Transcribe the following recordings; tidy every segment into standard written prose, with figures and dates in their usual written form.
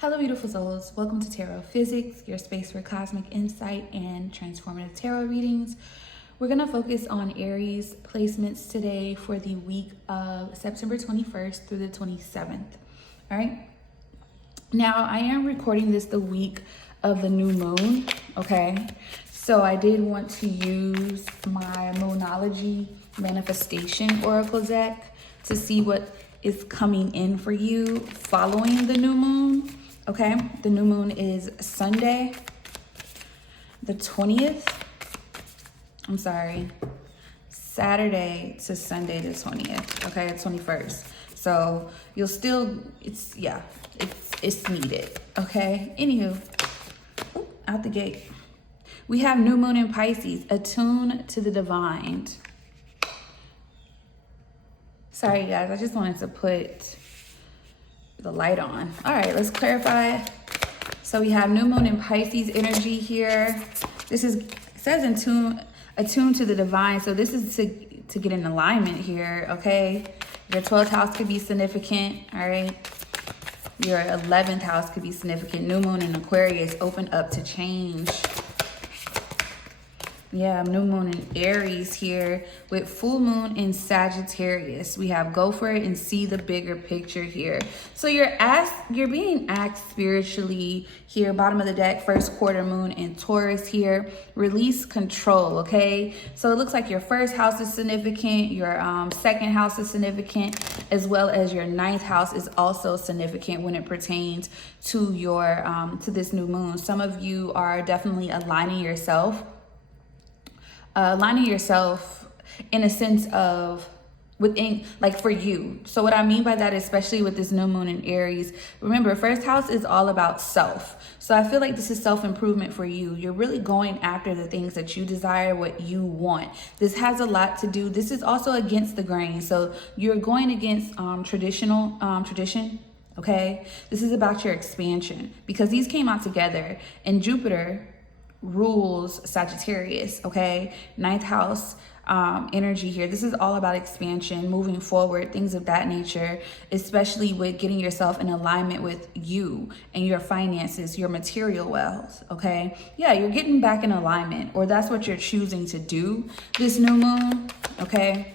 Hello, beautiful souls. Welcome to Tarophysics, your space for cosmic insight and transformative tarot readings. We're going to focus on Aries placements today for the week of September 21st through the 27th. All right. Now, I am recording this the week of the new moon. Okay. So I did want to use my Moonology Manifestation Oracle deck to see what is coming in for you following the new moon. Okay, the new moon is Sunday, the 20th. Saturday to Sunday the 20th. Okay, the 21st. So you'll still, it's needed. Okay, anywho, out the gate. We have new moon in Pisces, attuned to the divine. Sorry, guys, I just wanted to put the light on. All right, let's clarify. So we have new moon in Pisces energy here. This is, it says attuned to the divine. So this is to get in alignment here, okay? Your 12th house could be significant, all right? Your 11th house could be significant. New moon in Aquarius, open up to change. Yeah, new moon in Aries here with full moon in Sagittarius. We have go for it and see the bigger picture here. So you're being asked spiritually here, bottom of the deck, first quarter moon in Taurus here. Release control, okay? So it looks like your first house is significant, your second house is significant, as well as your ninth house is also significant when it pertains to your to this new moon. Some of you are definitely aligning yourself in a sense of within, like for you. So what I mean by that, especially with this new moon in Aries, remember, first house is all about self. So I feel like this is self-improvement for you. You're really going after the things that you desire, what you want. This has a lot to do. This is also against the grain. So you're going against tradition. Okay. This is about your expansion because these came out together, and Jupiter rules Sagittarius, okay? Ninth house energy here. This is all about expansion, moving forward, things of that nature, especially with getting yourself in alignment with you and your finances, your material wealth, okay? Yeah, you're getting back in alignment, or that's what you're choosing to do this new moon, okay?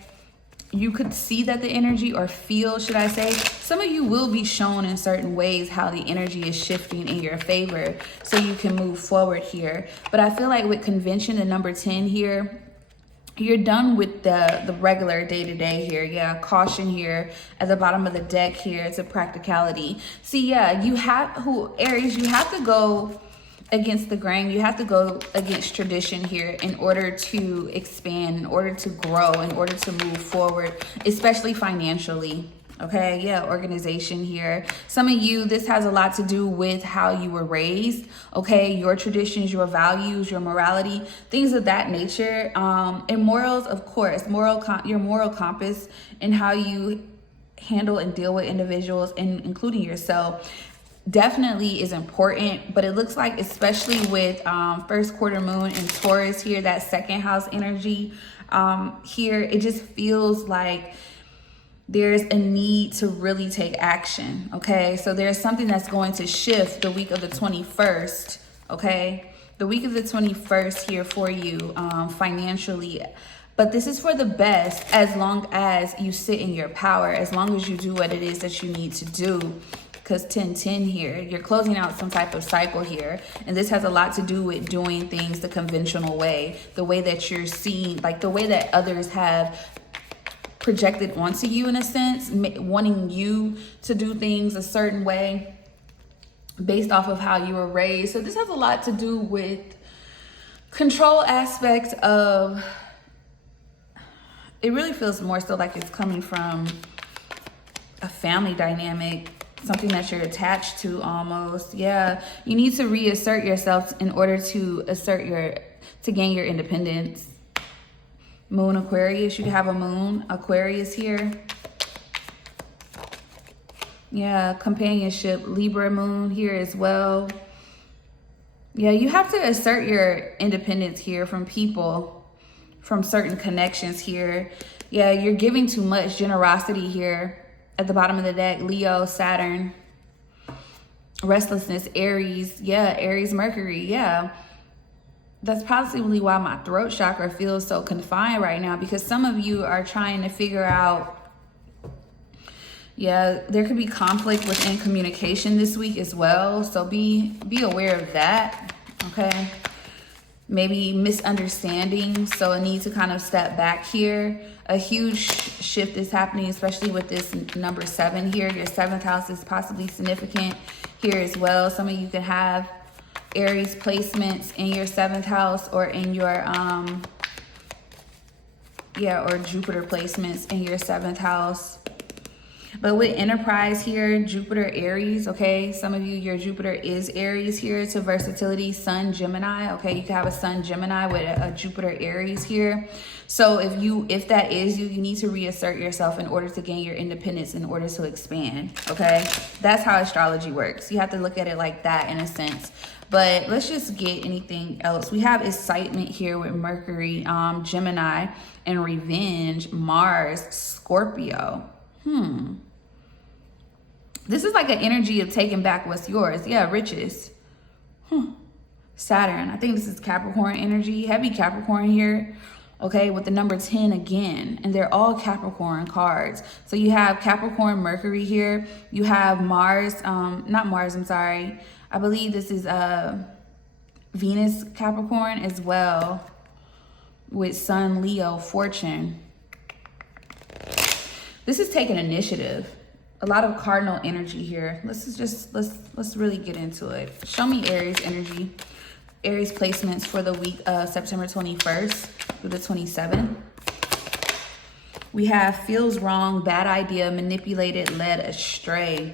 You could see that the energy, or feel, should I say, some of you will be shown in certain ways how the energy is shifting in your favor so you can move forward here. But I feel like with convention, the number 10 here, you're done with the regular day-to-day here. Yeah, caution here at the bottom of the deck here. It's a practicality. See, yeah, Aries, you have to go against the grain. You have to go against tradition here in order to expand, in order to grow, in order to move forward, especially financially. Okay, yeah, organization here. Some of you, this has a lot to do with how you were raised, okay? Your traditions, your values, your morality, things of that nature. And morals, of course, your moral compass and how you handle and deal with individuals, and including yourself, definitely is important. But it looks like, especially with first quarter moon in Taurus here, that second house energy here, it just feels like there's a need to really take action, okay? So there's something that's going to shift the week of the 21st, okay? The week of the 21st here for you financially. But this is for the best as long as you sit in your power, as long as you do what it is that you need to do. Because 10-10 here, you're closing out some type of cycle here. And this has a lot to do with doing things the conventional way, the way that you're seeing, like the way that others have projected onto you, in a sense, wanting you to do things a certain way based off of how you were raised. So this has a lot to do with control aspect of, it really feels more so like it's coming from a family dynamic, something that you're attached to almost. Yeah, you need to reassert yourself in order to gain your independence. Moon Aquarius, you have a moon Aquarius here. Yeah, companionship, Libra moon here as well. Yeah, you have to assert your independence here from people, from certain connections here. Yeah, you're giving too much generosity here at the bottom of the deck. Leo, Saturn. restlessness, Aries. Yeah, Aries, Mercury. Yeah. That's possibly why my throat chakra feels so confined right now, because some of you are trying to figure out, yeah, there could be conflict within communication this week as well. So be aware of that, okay? Maybe misunderstanding, so a need to kind of step back here. A huge shift is happening, especially with this number 7 here. Your 7th house is possibly significant here as well. Some of you can have Aries placements in your 7th house, or in your or Jupiter placements in your 7th house. But with Enterprise here, Jupiter, Aries, okay? Some of you, your Jupiter is Aries here to versatility, Sun, Gemini, okay? You can have a Sun, Gemini with a Jupiter, Aries here. So if that is you, you need to reassert yourself in order to gain your independence, in order to expand, okay? That's how astrology works. You have to look at it like that in a sense. But let's just get anything else. We have excitement here with Mercury, Gemini, and revenge, Mars, Scorpio. This is like an energy of taking back what's yours. Yeah, riches. Saturn. I think this is Capricorn energy. Heavy Capricorn here. Okay, with the number 10 again. And they're all Capricorn cards. So you have Capricorn, Mercury here. You have Mars. Not Mars, I'm sorry. I believe this is Venus, Capricorn as well. With Sun, Leo, Fortune. This is taking initiative. A lot of cardinal energy here. Let's really get into it. Show me Aries energy. Aries placements for the week of September 21st through the 27th. We have feels wrong, bad idea, manipulated, led astray.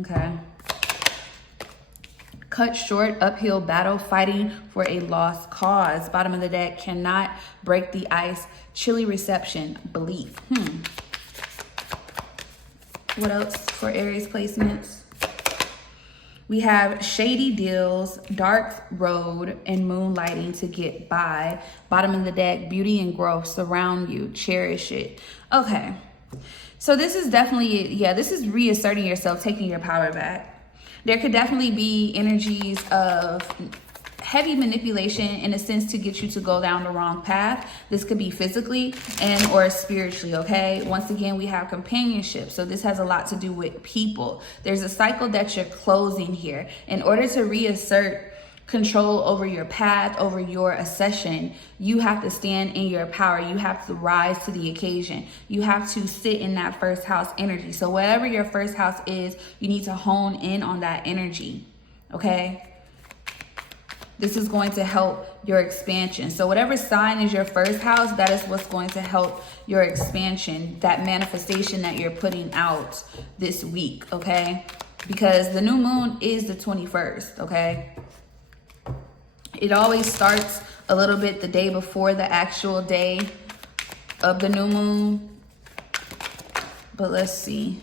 Okay. Cut short, uphill battle, fighting for a lost cause. Bottom of the deck, cannot break the ice. Chilly reception, belief. What else for Aries placements? We have shady deals, dark road, and moonlighting to get by. Bottom of the deck, beauty and growth surround you. Cherish it. Okay. So this is definitely, this is reasserting yourself, taking your power back. There could definitely be energies of heavy manipulation in a sense to get you to go down the wrong path. This could be physically and or spiritually, okay? Once again, we have companionship. So this has a lot to do with people. There's a cycle that you're closing here. In order to reassert control over your path, over your ascension, you have to stand in your power. You have to rise to the occasion. You have to sit in that first house energy. So whatever your first house is, you need to hone in on that energy, okay? This is going to help your expansion. So whatever sign is your first house, that is what's going to help your expansion, that manifestation that you're putting out this week, okay? Because the new moon is the 21st, okay? It always starts a little bit the day before the actual day of the new moon. But let's see.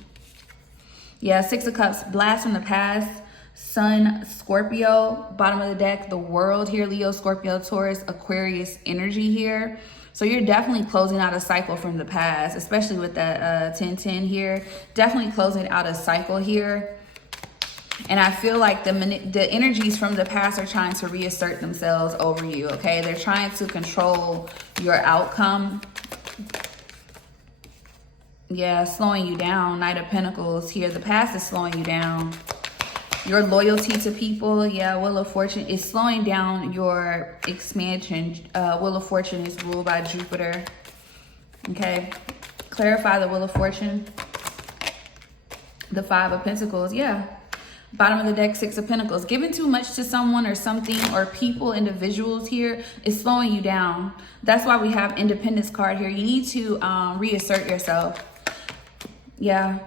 Yeah, 6 of Cups, blast from the past. Sun, Scorpio, bottom of the deck, the world here, Leo, Scorpio, Taurus, Aquarius energy here. So you're definitely closing out a cycle from the past, especially with that 10-10 here. Definitely closing out a cycle here. And I feel like the energies from the past are trying to reassert themselves over you, okay? They're trying to control your outcome. Yeah, slowing you down. Knight of Pentacles here. The past is slowing you down. Your loyalty to people, yeah, Wheel of Fortune is slowing down your expansion. Wheel of Fortune is ruled by Jupiter. Okay, clarify the Wheel of Fortune. The 5 of Pentacles, yeah. Bottom of the deck, 6 of Pentacles. Giving too much to someone or something or people, individuals here is slowing you down. That's why we have Independence card here. You need to reassert yourself. Yeah.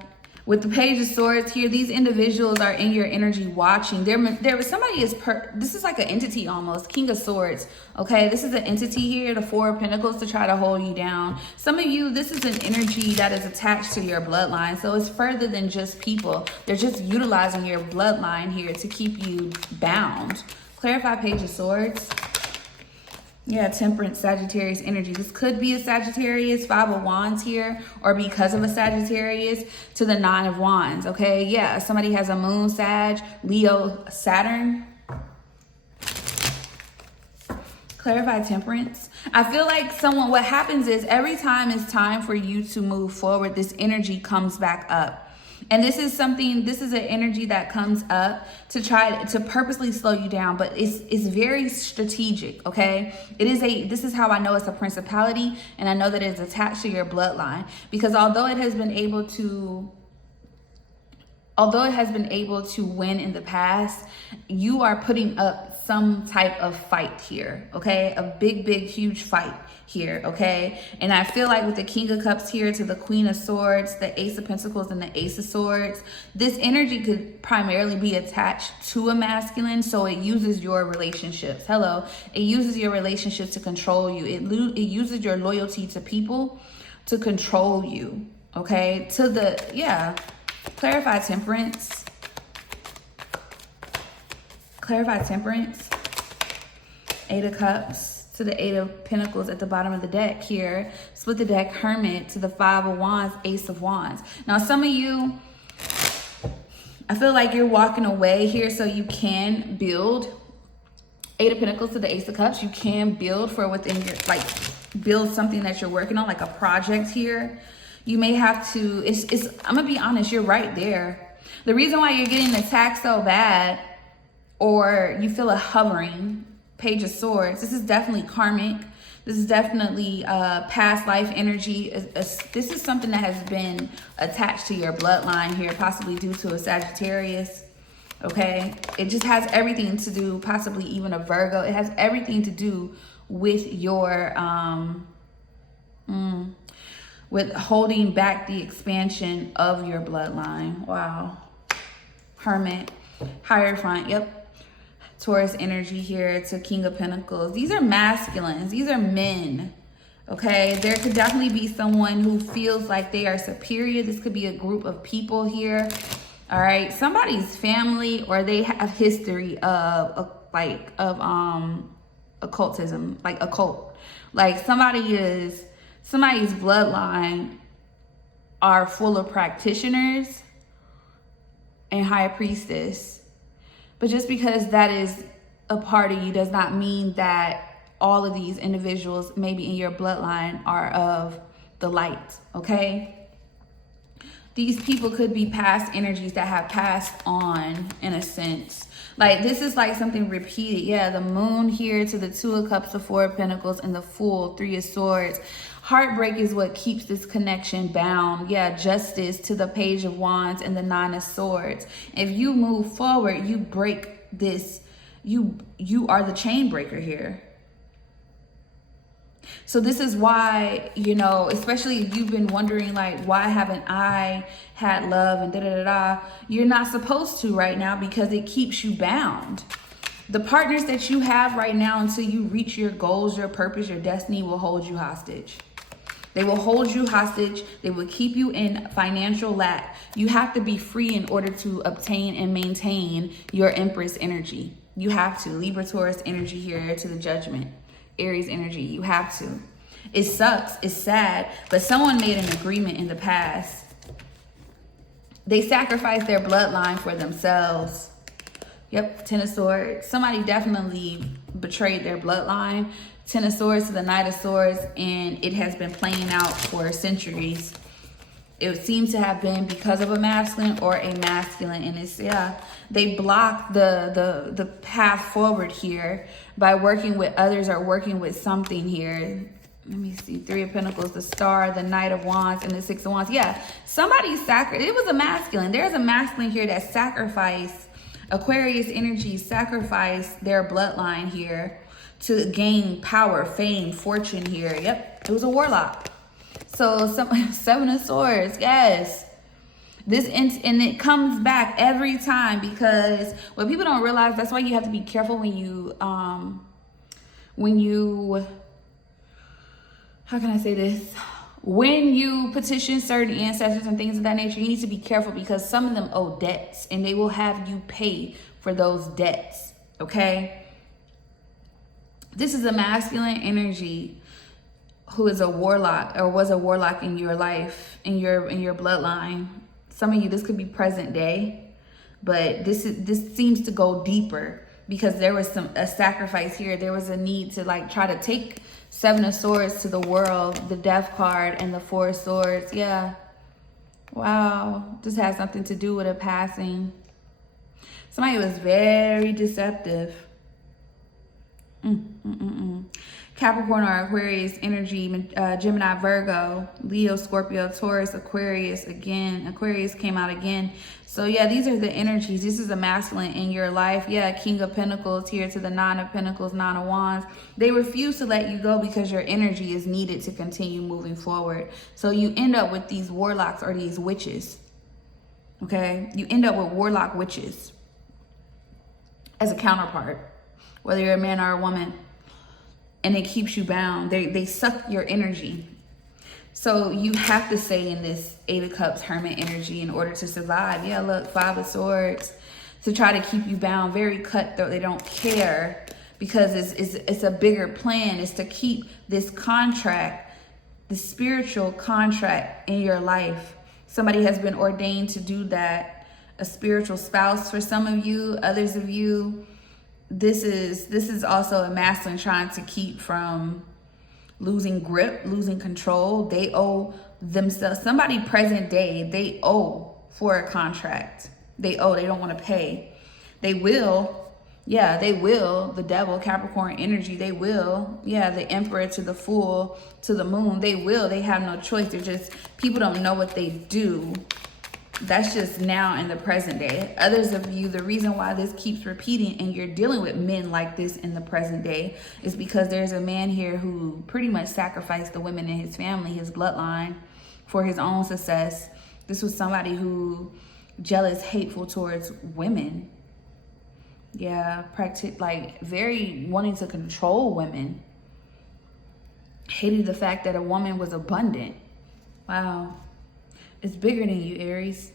With the Page of Swords here, these individuals are in your energy watching. Somebody is, this is like an entity almost, King of Swords, okay? This is an entity here, the 4 of Pentacles, to try to hold you down. Some of you, this is an energy that is attached to your bloodline, so it's further than just people. They're just utilizing your bloodline here to keep you bound. Clarify Page of Swords. Yeah, Temperance, Sagittarius energy. This could be a Sagittarius, 5 of Wands here, or because of a Sagittarius to the 9 of Wands, okay? Yeah, somebody has a Moon, Sag, Leo, Saturn. Clarify Temperance. I feel like what happens is every time it's time for you to move forward, this energy comes back up. And this is an energy that comes up to try to purposely slow you down, but it's very strategic, okay? This is how I know it's a principality, and I know that it's attached to your bloodline, because although it has been able to win in the past, you are putting up some type of fight here, okay? A big, huge fight here, okay? And I feel like with the King of Cups here to the Queen of Swords, the Ace of Pentacles and the Ace of Swords, this energy could primarily be attached to a masculine, so it uses your relationships. It uses your relationships to control you. It uses your loyalty to people to control you, okay? Clarify Temperance. Clarify Temperance. 8 of Cups to the 8 of Pentacles at the bottom of the deck here. Split the deck, Hermit to the 5 of Wands, Ace of Wands. Now, some of you, I feel like you're walking away here so you can build. 8 of Pentacles to the Ace of Cups. You can build for within your, build something that you're working on, like a project here. You may have to, I'm gonna be honest, you're right there. The reason why you're getting attacked so bad, or you feel a hovering, Page of Swords, this is definitely karmic. This is definitely past life energy. This is something that has been attached to your bloodline here, possibly due to a Sagittarius, okay? It just has everything to do, possibly even a Virgo. It has everything to do with your, with holding back the expansion of your bloodline. Wow. Hermit, Hierophant, yep. Taurus energy here to King of Pentacles. These are masculines. These are men, okay? There could definitely be someone who feels like they are superior. This could be a group of people here, all right? Somebody's family, or they have history of occultism, like occult. Like somebody's bloodline are full of practitioners and high priestess. But just because that is a part of you does not mean that all of these individuals maybe in your bloodline are of the light, okay? These people could be past energies that have passed on, in a sense. Like, this is like something repeated. Yeah, the Moon here to the 2 of Cups, the 4 of Pentacles, and the Fool, 3 of Swords. Heartbreak is what keeps this connection bound. Yeah, Justice to the Page of Wands and the 9 of Swords. If you move forward, you break this. You are the chain breaker here. So this is why, especially if you've been wondering, like, why haven't I had love and da-da-da-da? You're not supposed to right now, because it keeps you bound. The partners that you have right now, until you reach your goals, your purpose, your destiny, will hold you hostage. They will hold you hostage. They will keep you in financial lack. You have to be free in order to obtain and maintain your Empress energy. You have to. Libra, Taurus energy here to the Judgment. Aries energy. You have to. It sucks. It's sad. But someone made an agreement in the past. They sacrificed their bloodline for themselves. Yep. 10 of Swords. Somebody definitely betrayed their bloodline. 10 of Swords to the Knight of Swords, and it has been playing out for centuries. It seems to have been because of a masculine or a masculine, and it's, they block the path forward here by working with others or working with something here. Let me see, 3 of Pentacles, the Star, the Knight of Wands, and the 6 of Wands. Yeah, somebody it was a masculine. There's a masculine here that sacrificed, Aquarius energy sacrificed their bloodline here to gain power, fame, fortune here. Yep, it was a warlock. So 7 of Swords, yes. And it comes back every time, because what people don't realize, that's why you have to be careful when you how can I say this? When you petition certain ancestors and things of that nature, you need to be careful, because some of them owe debts and they will have you pay for those debts, okay? This is a masculine energy who is a warlock or was a warlock in your life, in your bloodline. Some of you, this could be present day, but this seems to go deeper because there was a sacrifice here. There was a need to like try to take Seven of Swords to the world, the Death card, and the Four of Swords. Yeah. Wow. This has something to do with a passing. Somebody was very deceptive. Capricorn or Aquarius energy, Gemini, Virgo, Leo, Scorpio, Taurus, Aquarius again. Aquarius came out again. So yeah, these are the energies. This is a masculine in your life. Yeah, King of Pentacles here to the Nine of Pentacles, Nine of Wands. They refuse to let you go because your energy is needed to continue moving forward. So you end up with these warlocks or these witches. Okay? You end up with warlock witches as a counterpart, whether you're a man or a woman. And it keeps you bound. They suck your energy. So you have to stay in this Eight of Cups, Hermit energy in order to survive. Yeah, look, Five of Swords. To try to keep you bound. Very cutthroat. They don't care because it's a bigger plan. It's to keep this contract, the spiritual contract in your life. Somebody has been ordained to do that. A spiritual spouse for some of you. Others of you, this is also a masculine trying to keep from losing grip, losing control. They owe themselves, somebody present day, they owe for a contract. They owe, they don't want to pay. They will, yeah, they will. The Devil, Capricorn energy, they will. Yeah, the Emperor to the Fool, to the Moon, they will. They have no choice. They're just, people don't know what they do. That's just now in the present day. Others of you, the reason why this keeps repeating and you're dealing with men like this in the present day is because there's a man here who pretty much sacrificed the women in his family, his bloodline, for his own success. This was somebody who jealous, hateful towards women. Yeah, like very wanting to control women. Hated the fact that a woman was abundant. Wow. It's bigger than you, Aries.